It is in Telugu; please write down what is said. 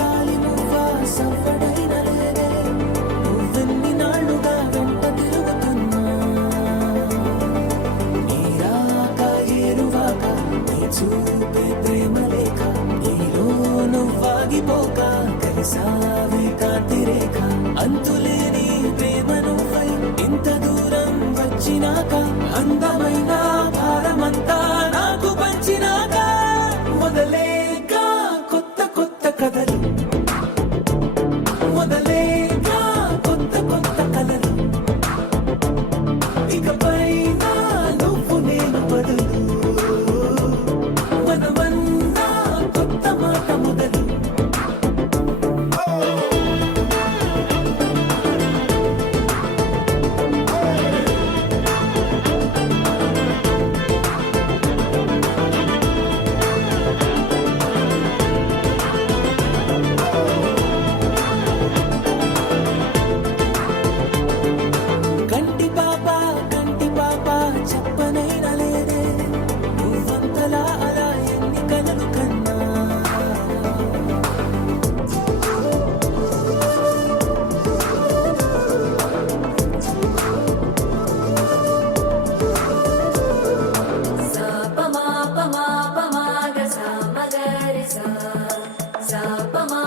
కాలి మువ్వ సవ్వడైన లేదే నువ్వెన్ని నాళ్ళుగా వెంట తిరుగుతున్నా నీరాక ఏరువాక నీ చూపే ప్రేమ లేక నీలో నువ్వాగిపోక కలిసావే కాంతి రేఖ అంతులేని ప్రేమ నువ్వై ఇంత దూరం వచ్చినాక అందమైన భారమంతా నాకు పంచినాక మొదలేక కొత్త కొత్త కథలు మొదలేక కొత్త కొత్త కలలు ఇకపై నువ్వు నేను బదులు మనమన్నా కొత్త మాట మొదలు కంటి పాప చెప్పనైనా లేదే నువ్వంతలా అలా ఎన్ని కలలు కన్నా sa pa ma ga sa ma ga re sa pa ma